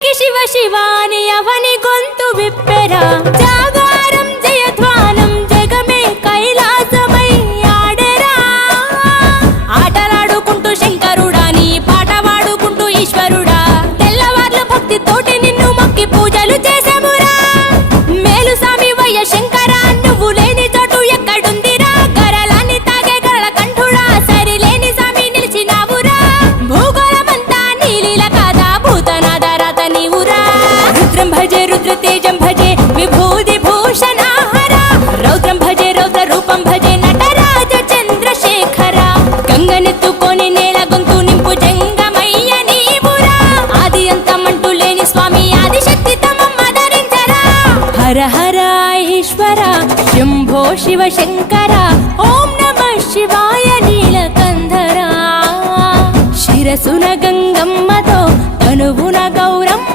శివ శివాని అవని గొంతు విప్పెరా జాగారం జయధ్వానం జగమే కైలాసమై ఆడెరా ఆటలాడుకుంటూ శంకరుడా నీ పాట పాడుకుంటూ ఈశ్వరుడా తెల్లవార్ల భక్తితోటి నిన్ను మొక్కి పూజలు చేసామురా మేలు సామి వయ్య శంకరా నువ్వు లేని చోటు ఎక్కడుందిరా గరలాన్ని తాగే గరళ కంఠుడా సరిలేని సామి నిలిచినావురా భూగోళమంతా నీలీల కాదా భూతనాద రాత నీవురా రుద్రం భజే రుద్ర తేజం భజే విభూది భూషణ హర రౌద్రం భజే రౌద్ర రూపం భజే నటరాజ చంద్రశేఖర గంగనెత్తుకొని నేల గొంతు నింపు జంగమయ్య నీవురా ఆది అంతమంటూ లేని స్వామి ఆదిశక్తి తమమ్మ ధరించరా హర హర ఈశ్వర శంభో శివ శంకర ఓం నమః శివాయ నీలకంధర శిరసున గంగమ్మ